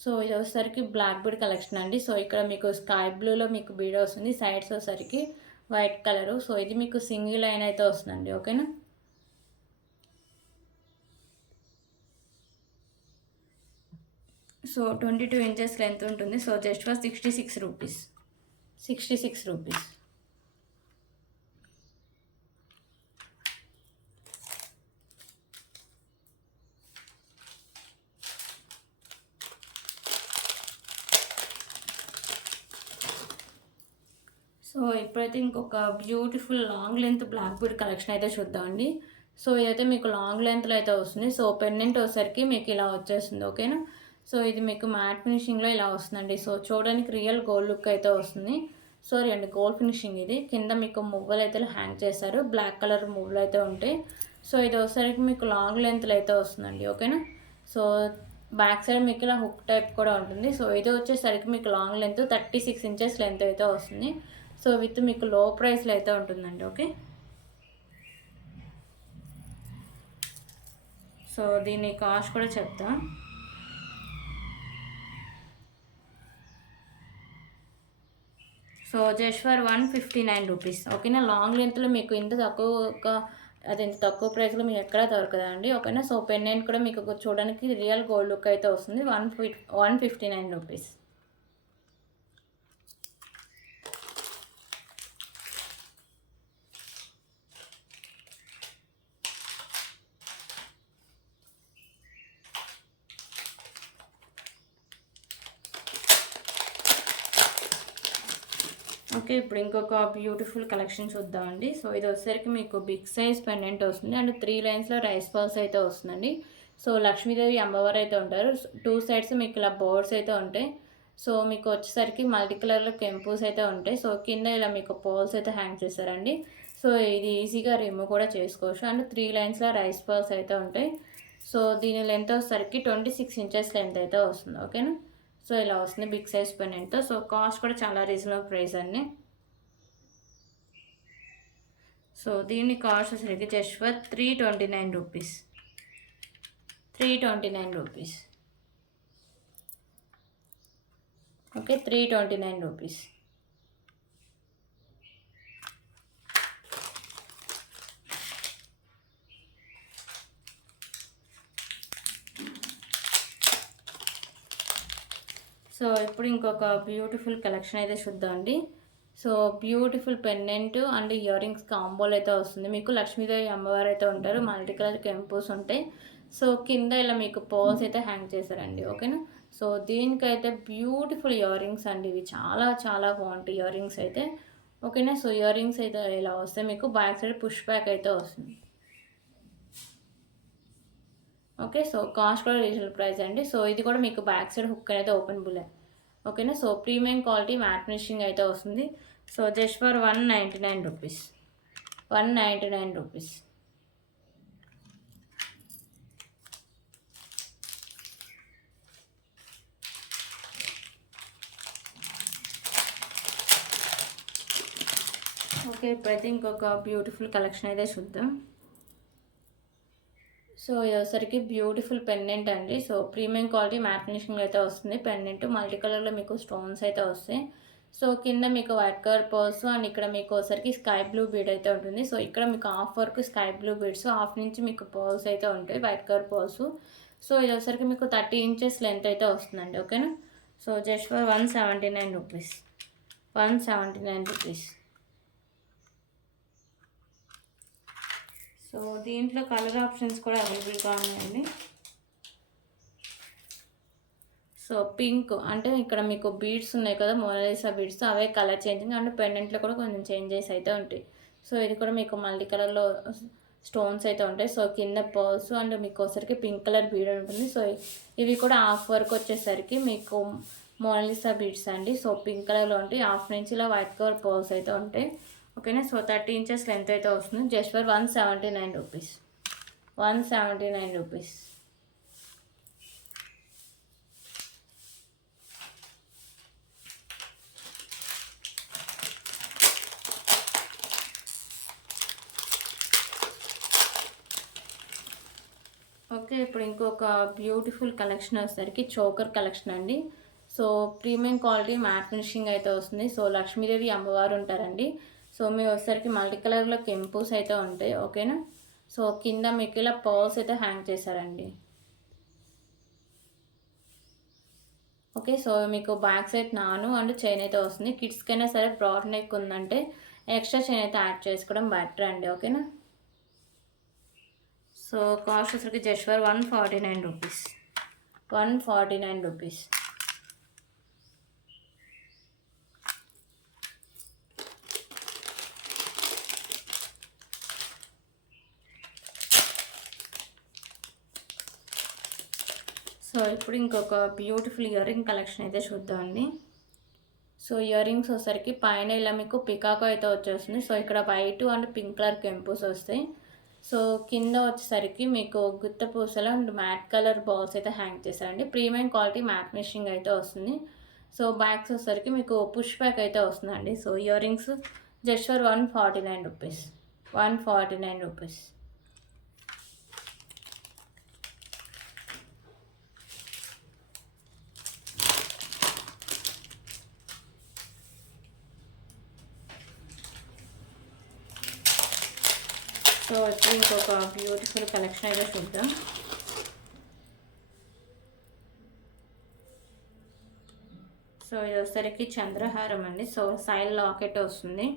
సో ఇది వచ్చేసరికి బ్లాక్ బీడ్ కలెక్షన్ అండి. సో ఇక్కడ మీకు స్కై బ్లూలో మీకు బీడ్ వస్తుంది, సైడ్స్ వచ్చేసరికి వైట్ కలరు. సో ఇది మీకు సింగిల్ లైన్ అయితే వస్తుందండి. ఓకేనా. సో 22 ఇంచెస్ లెంత్ ఉంటుంది. So just for 66 rupees. 66 rupees. So ఇప్పుడైతే ఇంకొక beautiful long length black bead collection అయితే చూద్దామండి. సో ఇదైతే మీకు లాంగ్ లెంత్లో అయితే వస్తుంది. సో పెండెంట్ వచ్చేసరికి మీకు ఇలా వచ్చేస్తుంది. ఓకేనా. సో ఇది మీకు మ్యాట్ ఫినిషింగ్లో ఇలా వస్తుందండి. సో చూడడానికి రియల్ గోల్డ్ లుక్ అయితే వస్తుంది. సారీ అండి, గోల్డ్ ఫినిషింగ్ ఇది. కింద మీకు మువ్వలు అయితే హ్యాంగ్ చేస్తారు, బ్లాక్ కలర్ మువ్వలు అయితే ఉంటాయి. సో ఇది వచ్చేసరికి మీకు లాంగ్ లెంత్లో అయితే వస్తుందండి. ఓకేనా. సో బ్యాక్ సైడ్ మీకు ఇలా హుక్ టైప్ కూడా ఉంటుంది. సో ఇది వచ్చేసరికి మీకు లాంగ్ లెంత్ 36 ఇంచెస్ లెంత్ అయితే వస్తుంది. సో విత్ మీకు లో ప్రైస్లో అయితే ఉంటుందండి. ఓకే. సో దీని కాస్ట్ కూడా చెప్తా. So just for 159 rupees. ఓకేనా. లాంగ్ లెంత్లో మీకు ఇంత తక్కువ, అది ఇంత తక్కువ ప్రైస్లో మీకు ఎక్కడా దొరకదండి. ఓకేనా. సో పెండెంట్ కూడా మీకు చూడడానికి రియల్ గోల్డ్ లుక్ అయితే వస్తుంది. 159 రూపీస్. ఓకే, ఇప్పుడు ఇంకొక బ్యూటిఫుల్ కలెక్షన్ చూద్దామండి. సో ఇది వచ్చేసరికి మీకు బిగ్ సైజ్ పెండెంట్ వస్తుంది అండ్ 3 లైన్స్లో రైస్ బాల్స్ అయితే వస్తుందండి. సో లక్ష్మీదేవి అమ్మవారు అయితే ఉంటారు. 2 సైడ్స్ మీకు ఇలా బోర్డ్స్ అయితే ఉంటాయి. సో మీకు వచ్చేసరికి మల్టీ కలర్లో కెంపూస్ అయితే ఉంటాయి. సో కింద ఇలా మీకు పోల్స్ అయితే హ్యాంగ్ చేస్తారండి. సో ఇది ఈజీగా రిమూవ్ కూడా చేసుకోవచ్చు అండ్ 3 లైన్స్లో రైస్ బాల్స్ అయితే ఉంటాయి. సో దీని లెంత్ వచ్చేసరికి 26 ఇంచెస్ లెంత్ అయితే వస్తుంది. ఓకేనా. సో ఇలా వస్తుంది బిగ్ సైజ్ పెండెంట్తో. సో కాస్ట్ కూడా చాలా రీజనబుల్ ప్రైస్ అండి. సో దీని కాస్ట్ వచ్చేసరికి just for 329 rupees. 329 rupees. Okay, 329 rupees. So ఇప్పుడు ఇంకొక బ్యూటిఫుల్ కలెక్షన్ అయితే చూద్దామండి. So beautiful pendant and earrings కాంబోలు అయితే వస్తుంది. మీకు లక్ష్మీదేవి అమ్మవారు అయితే ఉంటారు, మల్టీ కలర్ కెంపూస్ ఉంటాయి. సో కింద ఇలా మీకు పోల్స్ అయితే హ్యాంగ్ చేశారండి. ఓకేనా. సో దీనికైతే బ్యూటిఫుల్ ఇయర్ రింగ్స్ అండి. ఇవి చాలా చాలా బాగుంటాయి ఇయర్ రింగ్స్ అయితే. ఓకేనా. సో ఇయర్ రింగ్స్ అయితే ఇలా వస్తే మీకు బ్యాక్ సైడ్ పుష్ బ్యాక్ అయితే వస్తుంది. ఓకే. సో కాస్ట్ కూడా రీజనబుల్ ప్రైస్ అండి. సో ఇది కూడా మీకు బ్యాక్ సైడ్ హుక్ అయితే ఓపెన్ బుల్. ఓకేనా. So premium quality matte finishing అయితే వస్తుంది. So just for 199 rupees. 199 rupees. Okay, ఇప్పుడైతే ఇంకొక బ్యూటిఫుల్ కలెక్షన్ అయితే చూద్దాం. సో ఇది వచ్చేసరికి బ్యూటిఫుల్ పెండెంట్ అండి. So premium quality matte finishing అయితే వస్తుంది. పెండెంట్ మల్టీ కలర్లో మీకు స్టోన్స్ అయితే వస్తాయి. సో కింద మీకు వైట్ కలర్ పర్ల్స్ అండ్ ఇక్కడ మీకు వచ్చేసరికి స్కై బ్లూ బీడ్ అయితే ఉంటుంది. సో ఇక్కడ మీకు హాఫ్ వరకు స్కై బ్లూ బీడ్స్, హాఫ్ నుంచి మీకు పర్ల్స్ అయితే ఉంటాయి, వైట్ కలర్ పర్ల్స్. సో ఇది వచ్చేసరికి మీకు 30 ఇంచెస్ లెంత్ అయితే వస్తుందండి. ఓకేనా. So just for 179 rupees. 179 rupees. So దీంట్లో కలర్ ఆప్షన్స్ కూడా అవైలబుల్గా ఉన్నాయండి. సో పింక్ అంటే ఇక్కడ మీకు బీడ్స్ ఉన్నాయి కదా, మోనాలిసా బీడ్స్, అవే కలర్ చేంజింగ్ అండ్ పెండెంట్లో కూడా కొంచెం చేంజెస్ అయితే ఉంటాయి. సో ఇది కూడా మీకు మల్టీ కలర్లో స్టోన్స్ అయితే ఉంటాయి. సో కింద పర్ల్స్ అండ్ మీకు వచ్చేసరికి పింక్ కలర్ బీడ్ ఉంటుంది. సో ఇవి కూడా హాఫ్ వర్క్ వచ్చేసరికి మీకు మోనాలిసా బీడ్స్ అండి. సో పింక్ కలర్లో ఉంటాయి. హాఫ్ ఇంచ్ ఇలా వైట్ కలర్ పర్ల్స్ అయితే ఉంటాయి. ఓకేనా. సో 30 ఇంచెస్ లెంత్ అయితే వస్తుంది. Just for 179 rupees. 179 rupees. Okay. ఇప్పుడు ఇంకొక బ్యూటిఫుల్ కలెక్షన్ వచ్చేసరికి చోకర్ కలెక్షన్ అండి. So premium quality matte finishing అయితే వస్తుంది. సో లక్ష్మీదేవి అమ్మవారు ఉంటారండి. సో మీ వచ్చేసరికి మల్టీ కలర్లో కెంపుస్ అయితే ఉంటాయి. ఓకేనా. సో కింద మీకు ఇలా పర్ల్స్ అయితే హ్యాంగ్ చేశారండి. ఓకే. సో మీకు బ్యాక్ సైడ్ నాను అండ్ చైన్ అయితే వస్తుంది. కిడ్స్కైనా సరే బ్రాడ్ నెక్ ఉందంటే ఎక్స్ట్రా చైన్ అయితే యాడ్ చేసుకోవడం బెటర్ అండి. ఓకేనా. సో కాస్ట్ వచ్చరికి just for 149 rupees. 149 rupees. So ఇప్పుడు ఇంకొక బ్యూటిఫుల్ ఇయర్ రింగ్ కలెక్షన్ అయితే చూద్దామండి. సో ఇయర్ రింగ్స్ వచ్చేసరికి పైన ఇలా మీకు పికాకో అయితే వచ్చేస్తుంది. సో ఇక్కడ వైట్ అండ్ పింక్ కలర్ కెంపుస్ వస్తాయి. సో కింద వచ్చేసరికి మీకు గుత్త పూసలు అండ్ మ్యాట్ కలర్ బాల్స్ అయితే హ్యాంగ్ చేశారండి. ప్రీమియం క్వాలిటీ మ్యాట్ ఫినిషింగ్ అయితే వస్తుంది. సో బ్యాగ్స్ వచ్చేసరికి మీకు పుష్ బ్యాక్ అయితే వస్తుందండి. So ear rings just for 149 rupees. 149 rupees. So ఇప్పుడు ఇంకొక బ్యూటిఫుల్ కలెక్షన్ అయితే చూద్దాం. సో ఇది వచ్చేసరికి చంద్రహారం అండి. సో సైడ్ లాకెట్ వస్తుంది.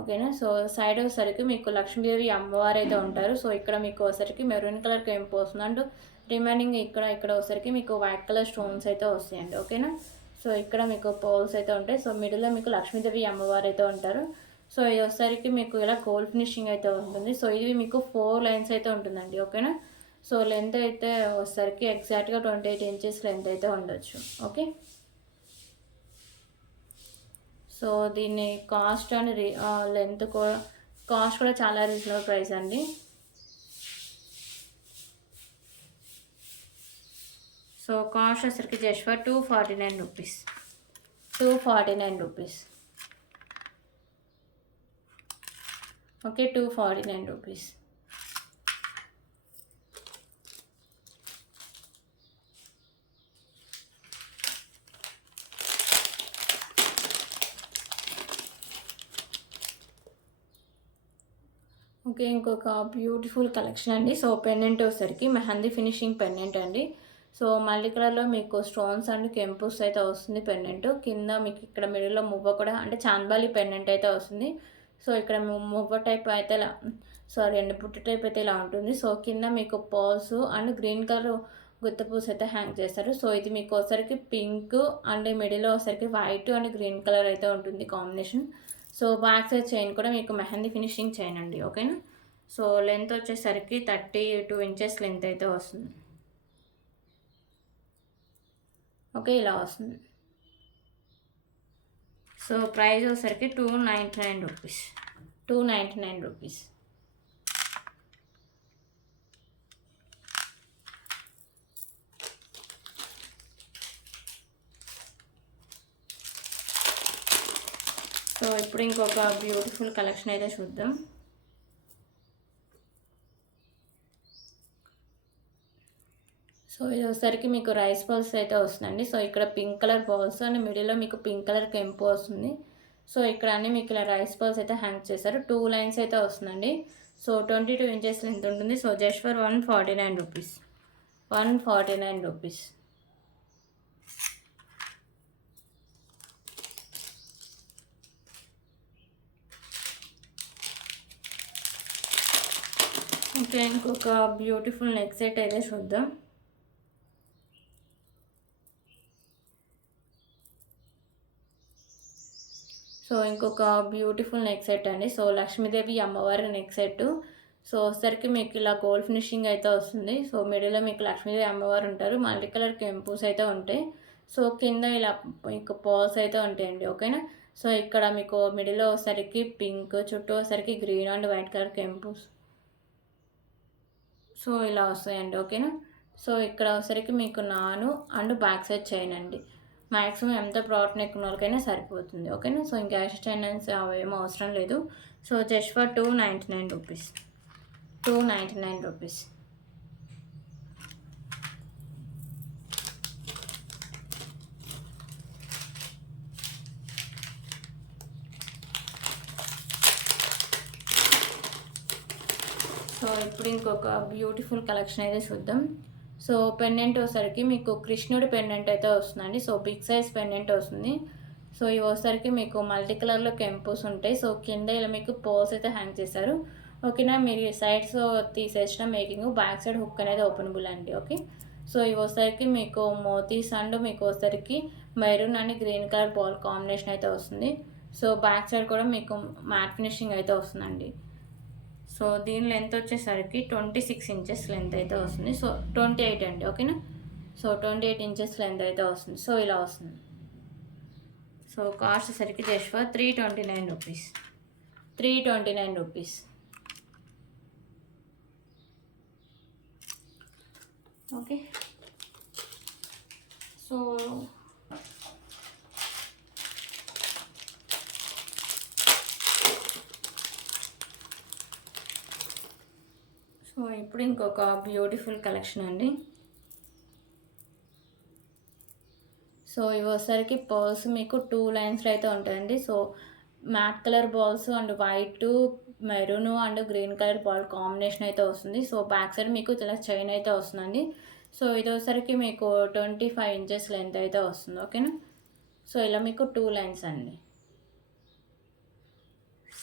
ఓకేనా. సో సైడ్ వచ్చేసరికి మీకు లక్ష్మీదేవి అమ్మవారు అయితే ఉంటారు. సో ఇక్కడ మీకు వచ్చేసరికి మెరూన్ కలర్ కెంపు వస్తుంది అండ్ రిమైనింగ్ ఇక్కడ వచ్చేసరికి మీకు వైట్ కలర్ స్టోన్స్ అయితే వస్తాయండి. ఓకేనా. సో ఇక్కడ మీకు పర్ల్స్ అయితే ఉంటాయి. సో మిడిల్లో మీకు లక్ష్మీదేవి అమ్మవారు అయితే ఉంటారు. సో ఇది వచ్చేసరికి మీకు ఇలా గోల్డ్ ఫినిషింగ్ అయితే ఉంటుంది. సో ఇది మీకు 4 లైన్స్ అయితే ఉంటుందండి. ఓకేనా. సో లెంత్ అయితే వచ్చేసరికి ఎగ్జాక్ట్గా 28 ఇంచెస్ లెంత్ అయితే ఉండొచ్చు. ఓకే. సో దీన్ని కాస్ట్ అండ్ లెంత్ కాస్ట్ కూడా చాలా రీజనబుల్ ప్రైస్ అండి. సో కాస్ట్ వచ్చేసరికి just for 249 rupees. 249 rupees. Okay. 249 rupees. Okay. ఇంకొక బ్యూటిఫుల్ కలెక్షన్ అండి. సో పెండెంట్ వచ్చేసరికి మెహందీ ఫినిషింగ్ పెండెంట్ అండి. సో మల్టీ కలర్లో మీకు స్టోన్స్ అండ్ కెంపుస్ అయితే వస్తుంది పెండెంట్. కింద మీకు ఇక్కడ మిడిల్లో మువ్వ కూడా అంటే చాంద్బాలి పెండెంట్ అయితే వస్తుంది. సో ఇక్కడ మువ్వ టైప్ అయితే అండ్ పుట్టు టైప్ అయితే ఇలా ఉంటుంది. సో కింద మీకు పర్ల్స్ అండ్ గ్రీన్ కలర్ గుత్తపూస అయితే హ్యాంగ్ చేస్తారు. సో ఇది మీకు ఒకసారికి పింక్ అండ్ మిడిల్లో ఒకసారికి వైట్ అండ్ గ్రీన్ కలర్ అయితే ఉంటుంది combination. So back side chain కూడా మీకు మెహందీ ఫినిషింగ్ చైన్ అండి. ఓకేనా. సో లెంత్ వచ్చేసరికి 32 ఇంచెస్ లెంత్ అయితే వస్తుంది. ఓకే. ఇలా వస్తుంది. సో ప్రైస్ వచ్చేసరికి 299 రూపీస్. 299 రూపీస్. సో ఇప్పుడు ఇంకొక బ్యూటిఫుల్ కలెక్షన్ అయితే చూద్దాం. సో ఇది వచ్చేసరికి మీకు రైస్ బాల్స్ అయితే వస్తుందండి. సో ఇక్కడ పింక్ కలర్ బాల్స్ అండ్ మిడిల్లో మీకు పింక్ కలర్ కెంపు వస్తుంది. సో ఇక్కడ అన్నీ మీకు ఇలా రైస్ బాల్స్ అయితే హ్యాంగ్ చేశారు. 2 లైన్స్ అయితే వస్తుందండి. సో 22 ఇంచెస్ లెంత్ ఉంటుంది. So just for 149 rupees. 149 rupees. ఇంకా ఇంకొక బ్యూటిఫుల్ నెక్ సెట్ అయితే చూద్దాం. సో ఇంకొక బ్యూటిఫుల్ నెక్ సెట్ అండి. సో లక్ష్మీదేవి అమ్మవారి నెక్ సెట్. సో వచ్చేసరికి మీకు ఇలా గోల్డ్ ఫినిషింగ్ అయితే వస్తుంది. సో మిడిల్లో మీకు లక్ష్మీదేవి అమ్మవారు ఉంటారు. మల్టీ కలర్ కెంపుస్ అయితే ఉంటాయి. సో కింద ఇలా మీకు పర్ల్స్ అయితే ఉంటాయండి. ఓకేనా. సో ఇక్కడ మీకు మిడిల్లో వచ్చేసరికి పింక్, చుట్టూ వచ్చేసరికి గ్రీన్ అండ్ వైట్ కలర్ కెంపుస్. సో ఇలా వస్తాయండి. ఓకేనా. సో ఇక్కడ వచ్చేసరికి మీకు నాను అండ్ బ్యాక్ సైడ్ చైన్ అండి. మ్యాక్సిమం ఎంత ప్రోడక్ట్ నెక్ ఉన్న వాళ్ళకైనా సరిపోతుంది. ఓకేనా. సో ఇంకా ఎక్స్ట్రా చైన్స్ అవేమో అవసరం లేదు. So just for 299 rupees. 299 rupees. So ఇప్పుడు ఇంకొక బ్యూటిఫుల్ కలెక్షన్ అయితే చూద్దాం. సో పెండెంట్ వచ్చేసరికి మీకు కృష్ణుడి పెండెంట్ అయితే వస్తుందండి. సో బిగ్ సైజ్ పెండెంట్ వస్తుంది. సో ఇవి వచ్చేసరికి మీకు మల్టీ కలర్లో కెంపుస్ ఉంటాయి. సో కింద ఇలా మీకు పోల్స్ అయితే హ్యాంగ్ చేశారు. ఓకేనా. మీరు సైడ్స్ తీసేసిన మేకింగ్, బ్యాక్ సైడ్ హుక్ అనేది ఓపెనబుల్ అండి. ఓకే. సో ఇవి వచ్చేసరికి మీకు మోతీస్ అండ్ మీకు వచ్చేసరికి maroon and green colour ball combination అయితే వస్తుంది. సో బ్యాక్ సైడ్ కూడా మీకు మ్యాట్ ఫినిషింగ్ అయితే వస్తుందండి. సో దీని లెంత్ వచ్చేసరికి 26 ఇంచెస్ లెంత్ అయితే వస్తుంది. సో 28 అండి. ఓకేనా. సో 28 ఇంచెస్ లెంత్ అయితే వస్తుంది. సో ఇలా వస్తుంది. సో కాస్ట్ వచ్చేసరికి just for 329 rupees. 329 rupees. Okay. So so ఇప్పుడు ఇంకొక బ్యూటిఫుల్ కలెక్షన్ అండి. సో ఇవి వచ్చేసరికి పర్ల్స్ మీకు 2 లైన్స్లో అయితే ఉంటాయండి. So mat colour balls and white, maroon and green colour ball combination అయితే వస్తుంది. సో బ్యాక్ సైడ్ మీకు ఇలా చైన్ అయితే వస్తుందండి. సో ఇది వచ్చేసరికి మీకు 25 ఇంచెస్ లెంత్ అయితే వస్తుంది. ఓకేనా. సో ఇలా మీకు 2 లైన్స్ అండి.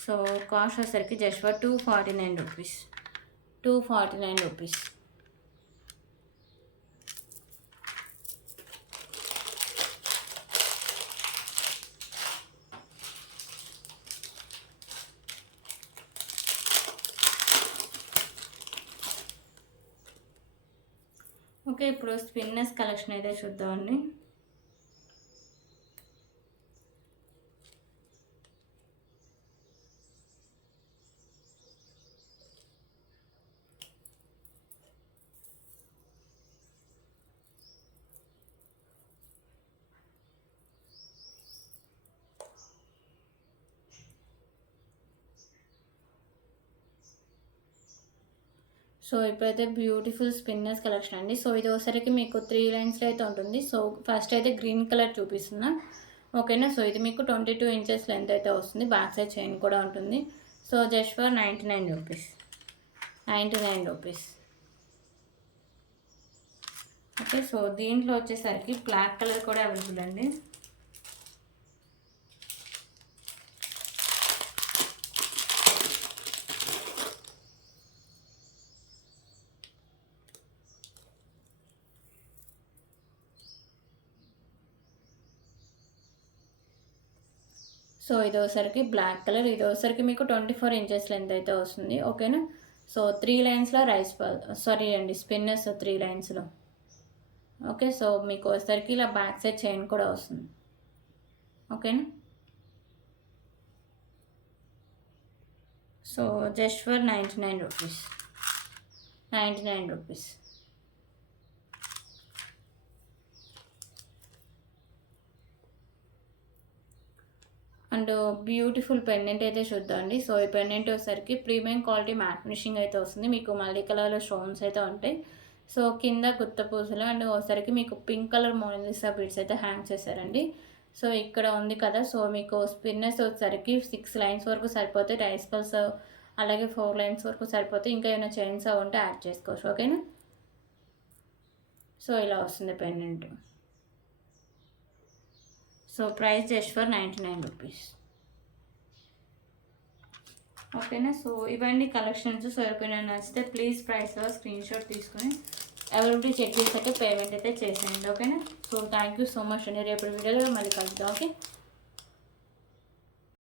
సో కాస్ట్ వచ్చేసరికి just for 249 rupees. 249 rupees. Okay. ఇప్పుడు స్పిన్నర్స్ కలెక్షన్ అయితే చూద్దామండి. సో ఇప్పుడైతే బ్యూటిఫుల్ స్పిన్నర్స్ కలెక్షన్ అండి. సో ఇది ఒకసారికి మీకు 3 లైన్స్లో అయితే ఉంటుంది. సో ఫస్ట్ అయితే గ్రీన్ కలర్ చూపిస్తున్నా. ఓకేనా. సో ఇది మీకు 22 ఇంచెస్ లెంత్ అయితే వస్తుంది. బ్యాక్ సైడ్ చైన్ కూడా ఉంటుంది. So just for 99 rupees. 99 rupees. Okay. So దీంట్లో వచ్చేసరికి బ్లాక్ కలర్ కూడా అవైలబుల్ అండి. సో ఇది ఒకసారికి బ్లాక్ కలర్, ఇది ఒకసారికి మీకు 24 ఇంచెస్ లెంత్ అయితే వస్తుంది. ఓకేనా. సో 3 లైన్స్లో రైస్ బాల్, సారీ అండి, స్పిన్నర్స్ 3 లైన్స్లో. ఓకే. సో మీకు ఒకసారికి ఇలా బ్యాక్ సైడ్ చైన్ కూడా వస్తుంది. ఓకేనా. So just for 99 rupees. 99 rupees. And beautiful pendant అయితే చూద్దామండి. సో ఈ పెండెంట్ వచ్చేసరికి ప్రీమియం క్వాలిటీ మ్యాట్ ఫినిషింగ్ అయితే వస్తుంది. మీకు మల్టీ కలర్లో స్టోన్స్ అయితే ఉంటాయి. సో కింద గుత్త పూసలు అండ్ ఒకసారికి మీకు పింక్ కలర్ మోనాలిసా బీడ్స్ అయితే హ్యాంగ్ చేశారండి. సో ఇక్కడ ఉంది కదా. సో మీకు స్పిన్నర్స్ వచ్చేసరికి 6 లైన్స్ వరకు సరిపోతాయి. రైస్ పల్స్ అలాగే 4 లైన్స్ వరకు సరిపోతాయి. ఇంకా ఏమైనా చైన్స్ ఉంటే యాడ్ చేసుకోవచ్చు. ఓకేనా. సో ఇలా వస్తుంది pendant. So price just for 99 rupees. ఓకేనా. సో ఇవన్నీ కలెక్షన్స్. సో ఎవరికైనా నచ్చితే ప్లీజ్ ప్రైస్లో స్క్రీన్ షాట్ తీసుకొని అవైలబిలిటీ చెక్ చేసాక పేమెంట్ అయితే చేసేయండి. ఓకేనా. So thank you so much అండి. రేపు వీడియోలో మళ్ళీ కలుద్దాం. ఓకే.